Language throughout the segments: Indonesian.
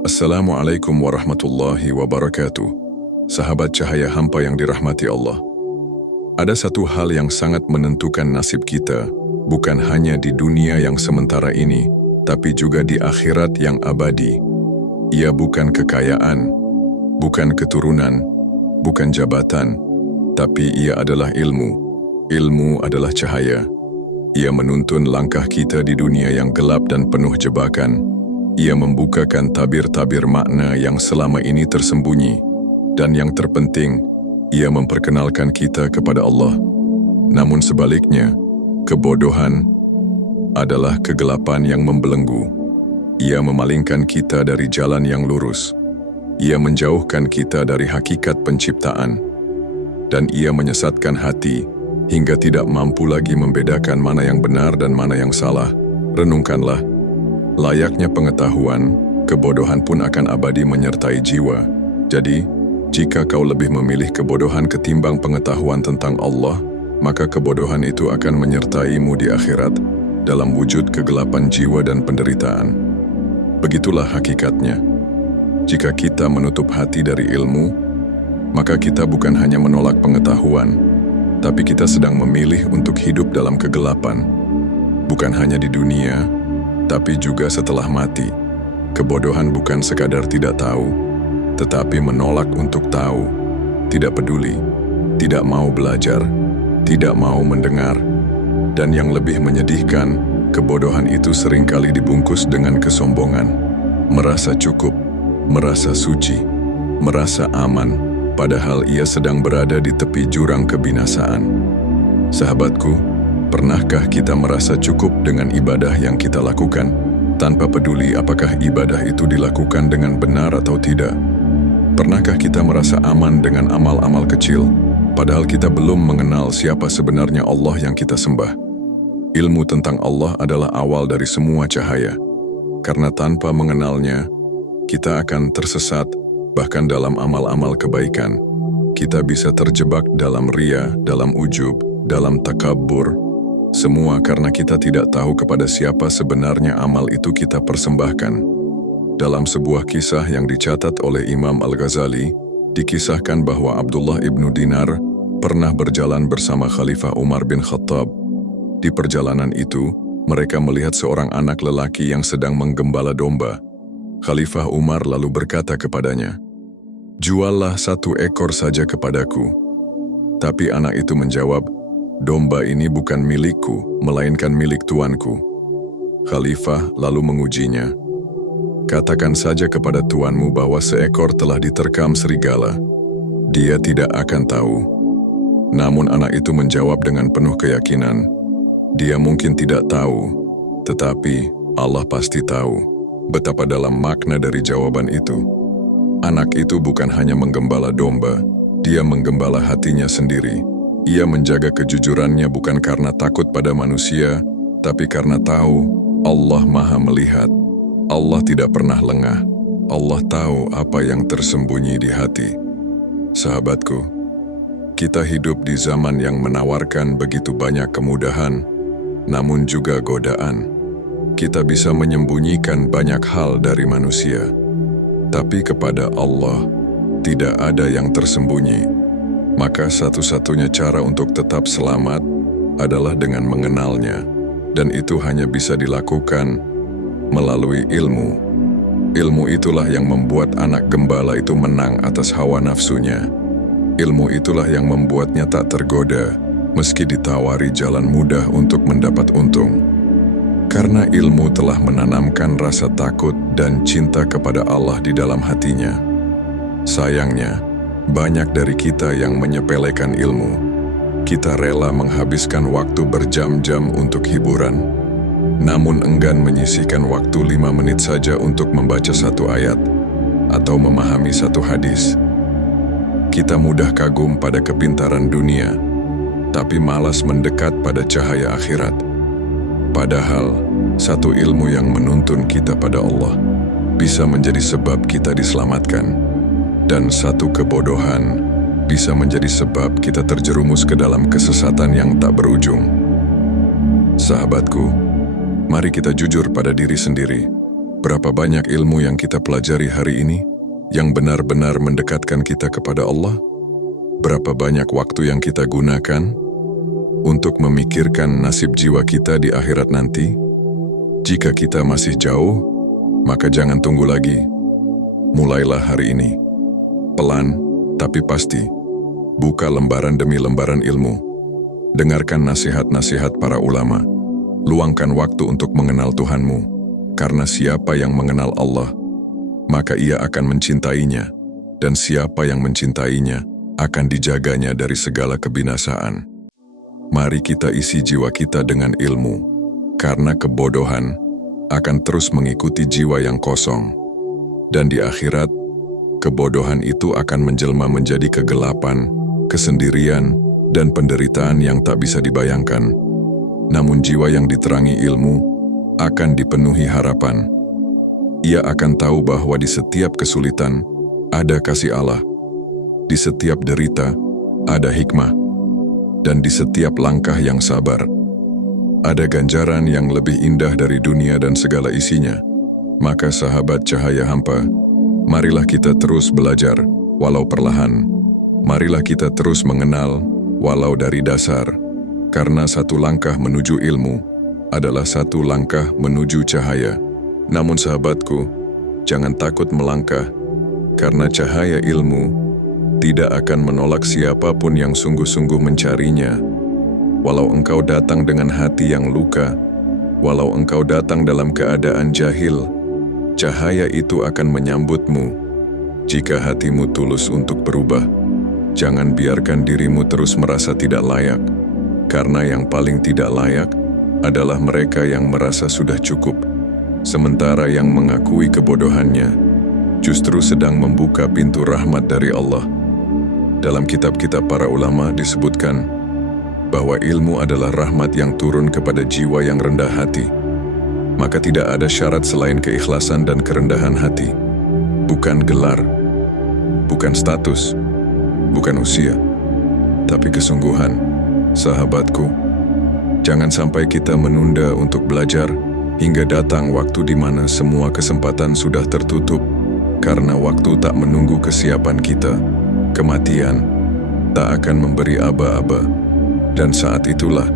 Assalamualaikum warahmatullahi wabarakatuh. Sahabat cahaya hampa yang dirahmati Allah. Ada satu hal yang sangat menentukan nasib kita, bukan hanya di dunia yang sementara ini, tapi juga di akhirat yang abadi. Ia bukan kekayaan, bukan keturunan, bukan jabatan, tapi ia adalah ilmu. Ilmu adalah cahaya. Ia menuntun langkah kita di dunia yang gelap dan penuh jebakan. Ia membukakan tabir-tabir makna yang selama ini tersembunyi. Dan yang terpenting, ia memperkenalkan kita kepada Allah. Namun sebaliknya, kebodohan adalah kegelapan yang membelenggu. Ia memalingkan kita dari jalan yang lurus. Ia menjauhkan kita dari hakikat penciptaan. Dan ia menyesatkan hati hingga tidak mampu lagi membedakan mana yang benar dan mana yang salah. Renungkanlah, layaknya pengetahuan, kebodohan pun akan abadi menyertai jiwa. Jadi, jika kau lebih memilih kebodohan ketimbang pengetahuan tentang Allah, maka kebodohan itu akan menyertaimu di akhirat dalam wujud kegelapan jiwa dan penderitaan. Begitulah hakikatnya. Jika kita menutup hati dari ilmu, maka kita bukan hanya menolak pengetahuan, tapi kita sedang memilih untuk hidup dalam kegelapan. Bukan hanya di dunia, tapi juga setelah mati. Kebodohan bukan sekadar tidak tahu, tetapi menolak untuk tahu, tidak peduli, tidak mau belajar, tidak mau mendengar. Dan yang lebih menyedihkan, kebodohan itu seringkali dibungkus dengan kesombongan, merasa cukup, merasa suci, merasa aman, padahal ia sedang berada di tepi jurang kebinasaan. Sahabatku, pernahkah kita merasa cukup dengan ibadah yang kita lakukan, tanpa peduli apakah ibadah itu dilakukan dengan benar atau tidak? Pernahkah kita merasa aman dengan amal-amal kecil, padahal kita belum mengenal siapa sebenarnya Allah yang kita sembah? Ilmu tentang Allah adalah awal dari semua cahaya, karena tanpa mengenalnya, kita akan tersesat, bahkan dalam amal-amal kebaikan. Kita bisa terjebak dalam ria, dalam ujub, dalam takabbur, semua karena kita tidak tahu kepada siapa sebenarnya amal itu kita persembahkan. Dalam sebuah kisah yang dicatat oleh Imam Al-Ghazali, dikisahkan bahwa Abdullah ibnu Dinar pernah berjalan bersama Khalifah Umar bin Khattab. Di perjalanan itu, mereka melihat seorang anak lelaki yang sedang menggembala domba. Khalifah Umar lalu berkata kepadanya, "Juallah 1 ekor saja kepadaku." Tapi anak itu menjawab, "Domba ini bukan milikku, melainkan milik tuanku." Khalifah lalu mengujinya. "Katakan saja kepada tuanmu bahwa seekor telah diterkam serigala. Dia tidak akan tahu." Namun anak itu menjawab dengan penuh keyakinan, "Dia mungkin tidak tahu, tetapi Allah pasti tahu." Betapa dalam makna dari jawaban itu. Anak itu bukan hanya menggembala domba, dia menggembala hatinya sendiri. Ia menjaga kejujurannya bukan karena takut pada manusia, tapi karena tahu Allah Maha Melihat. Allah tidak pernah lengah. Allah tahu apa yang tersembunyi di hati. Sahabatku, kita hidup di zaman yang menawarkan begitu banyak kemudahan, namun juga godaan. Kita bisa menyembunyikan banyak hal dari manusia, tapi kepada Allah tidak ada yang tersembunyi. Maka satu-satunya cara untuk tetap selamat adalah dengan mengenalnya, dan itu hanya bisa dilakukan melalui ilmu. Ilmu itulah yang membuat anak gembala itu menang atas hawa nafsunya. Ilmu itulah yang membuatnya tak tergoda, meski ditawari jalan mudah untuk mendapat untung. Karena ilmu telah menanamkan rasa takut dan cinta kepada Allah di dalam hatinya. Sayangnya, banyak dari kita yang menyepelekan ilmu. Kita rela menghabiskan waktu berjam-jam untuk hiburan, namun enggan menyisihkan waktu 5 menit saja untuk membaca 1 ayat atau memahami 1 hadis. Kita mudah kagum pada kepintaran dunia, tapi malas mendekat pada cahaya akhirat. Padahal, satu ilmu yang menuntun kita pada Allah bisa menjadi sebab kita diselamatkan, dan satu kebodohan bisa menjadi sebab kita terjerumus ke dalam kesesatan yang tak berujung. Sahabatku, mari kita jujur pada diri sendiri. Berapa banyak ilmu yang kita pelajari hari ini yang benar-benar mendekatkan kita kepada Allah? Berapa banyak waktu yang kita gunakan untuk memikirkan nasib jiwa kita di akhirat nanti? Jika kita masih jauh, maka jangan tunggu lagi. Mulailah hari ini. Pelan, tapi pasti. Buka lembaran demi lembaran ilmu. Dengarkan nasihat-nasihat para ulama. Luangkan waktu untuk mengenal Tuhanmu. Karena siapa yang mengenal Allah, maka ia akan mencintainya. Dan siapa yang mencintainya, akan dijaganya dari segala kebinasaan. Mari kita isi jiwa kita dengan ilmu. Karena kebodohan akan terus mengikuti jiwa yang kosong. Dan di akhirat, kebodohan itu akan menjelma menjadi kegelapan, kesendirian, dan penderitaan yang tak bisa dibayangkan. Namun jiwa yang diterangi ilmu akan dipenuhi harapan. Ia akan tahu bahwa di setiap kesulitan ada kasih Allah, di setiap derita ada hikmah, dan di setiap langkah yang sabar ada ganjaran yang lebih indah dari dunia dan segala isinya. Maka sahabat cahaya hampa, marilah kita terus belajar, walau perlahan. Marilah kita terus mengenal, walau dari dasar. Karena satu langkah menuju ilmu adalah satu langkah menuju cahaya. Namun sahabatku, jangan takut melangkah, karena cahaya ilmu tidak akan menolak siapapun yang sungguh-sungguh mencarinya. Walau engkau datang dengan hati yang luka, walau engkau datang dalam keadaan jahil, cahaya itu akan menyambutmu. Jika hatimu tulus untuk berubah, jangan biarkan dirimu terus merasa tidak layak, karena yang paling tidak layak adalah mereka yang merasa sudah cukup, sementara yang mengakui kebodohannya justru sedang membuka pintu rahmat dari Allah. Dalam kitab-kitab para ulama disebutkan bahwa ilmu adalah rahmat yang turun kepada jiwa yang rendah hati. Maka tidak ada syarat selain keikhlasan dan kerendahan hati. Bukan gelar, bukan status, bukan usia, tapi kesungguhan. Sahabatku, jangan sampai kita menunda untuk belajar hingga datang waktu di mana semua kesempatan sudah tertutup, karena waktu tak menunggu kesiapan kita. Kematian tak akan memberi aba-aba, dan saat itulah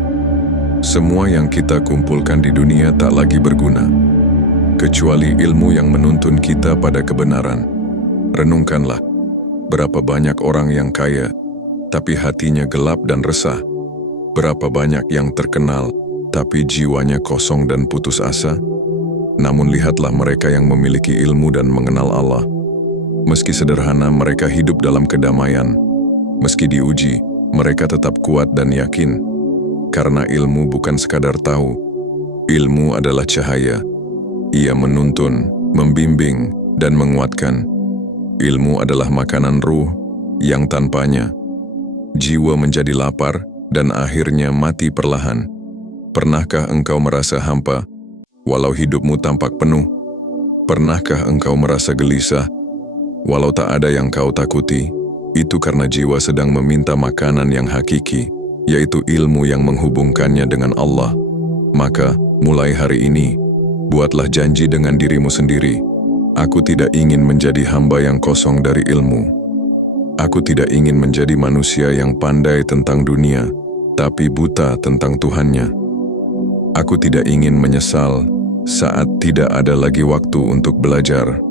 semua yang kita kumpulkan di dunia tak lagi berguna, kecuali ilmu yang menuntun kita pada kebenaran. Renungkanlah, berapa banyak orang yang kaya, tapi hatinya gelap dan resah. Berapa banyak yang terkenal, tapi jiwanya kosong dan putus asa. Namun lihatlah mereka yang memiliki ilmu dan mengenal Allah. Meski sederhana, mereka hidup dalam kedamaian. Meski diuji, mereka tetap kuat dan yakin. Karena ilmu bukan sekadar tahu. Ilmu adalah cahaya. Ia menuntun, membimbing, dan menguatkan. Ilmu adalah makanan ruh yang tanpanya jiwa menjadi lapar dan akhirnya mati perlahan. Pernahkah engkau merasa hampa walau hidupmu tampak penuh? Pernahkah engkau merasa gelisah walau tak ada yang kau takuti? Itu karena jiwa sedang meminta makanan yang hakiki, yaitu ilmu yang menghubungkannya dengan Allah. Maka, mulai hari ini, buatlah janji dengan dirimu sendiri. Aku tidak ingin menjadi hamba yang kosong dari ilmu. Aku tidak ingin menjadi manusia yang pandai tentang dunia, tapi buta tentang Tuhannya. Aku tidak ingin menyesal saat tidak ada lagi waktu untuk belajar.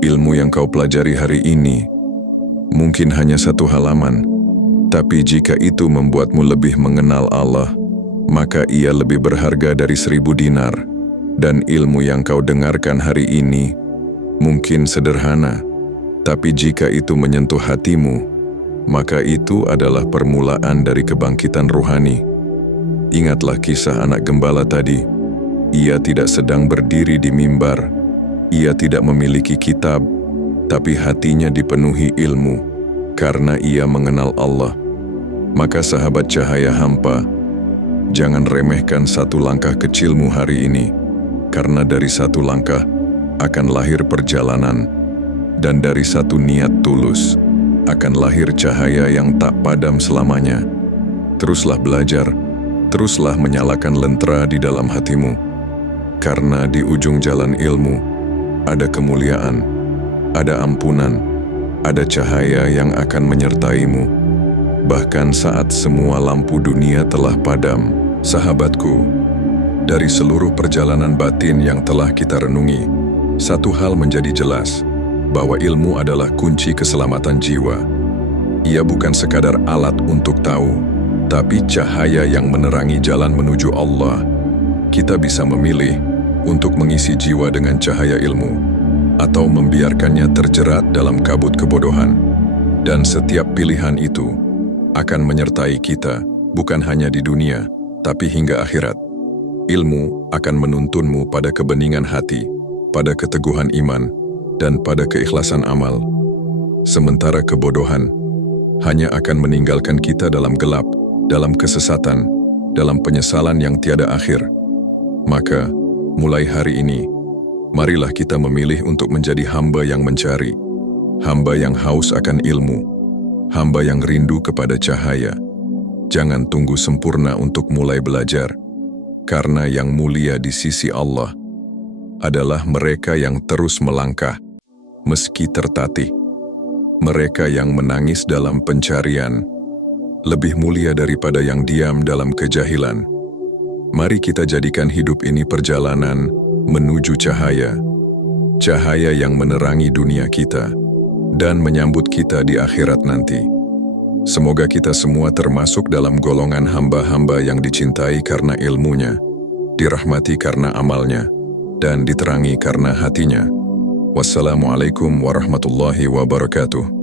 Ilmu yang kau pelajari hari ini mungkin hanya satu halaman, tapi jika itu membuatmu lebih mengenal Allah, maka ia lebih berharga dari 1000 dinar. Dan ilmu yang kau dengarkan hari ini mungkin sederhana, tapi jika itu menyentuh hatimu, maka itu adalah permulaan dari kebangkitan rohani. Ingatlah kisah anak gembala tadi. Ia tidak sedang berdiri di mimbar. Ia tidak memiliki kitab, tapi hatinya dipenuhi ilmu, karena ia mengenal Allah. Maka sahabat cahaya hampa, jangan remehkan satu langkah kecilmu hari ini, karena dari satu langkah akan lahir perjalanan, dan dari satu niat tulus akan lahir cahaya yang tak padam selamanya. Teruslah belajar, teruslah menyalakan lentera di dalam hatimu. Karena di ujung jalan ilmu ada kemuliaan, ada ampunan, ada cahaya yang akan menyertaimu. Bahkan saat semua lampu dunia telah padam. Sahabatku, dari seluruh perjalanan batin yang telah kita renungi, satu hal menjadi jelas, bahwa ilmu adalah kunci keselamatan jiwa. Ia bukan sekadar alat untuk tahu, tapi cahaya yang menerangi jalan menuju Allah. Kita bisa memilih untuk mengisi jiwa dengan cahaya ilmu, atau membiarkannya terjerat dalam kabut kebodohan. Dan setiap pilihan itu akan menyertai kita, bukan hanya di dunia, tapi hingga akhirat. Ilmu akan menuntunmu pada kebeningan hati, pada keteguhan iman, dan pada keikhlasan amal. Sementara kebodohan hanya akan meninggalkan kita dalam gelap, dalam kesesatan, dalam penyesalan yang tiada akhir. Maka, mulai hari ini, marilah kita memilih untuk menjadi hamba yang mencari, hamba yang haus akan ilmu, hamba yang rindu kepada cahaya. Jangan tunggu sempurna untuk mulai belajar, karena yang mulia di sisi Allah adalah mereka yang terus melangkah, meski tertatih. Mereka yang menangis dalam pencarian, lebih mulia daripada yang diam dalam kejahilan. Mari kita jadikan hidup ini perjalanan menuju cahaya, cahaya yang menerangi dunia kita, dan menyambut kita di akhirat nanti. Semoga kita semua termasuk dalam golongan hamba-hamba yang dicintai karena ilmunya, dirahmati karena amalnya, dan diterangi karena hatinya. Wassalamualaikum warahmatullahi wabarakatuh.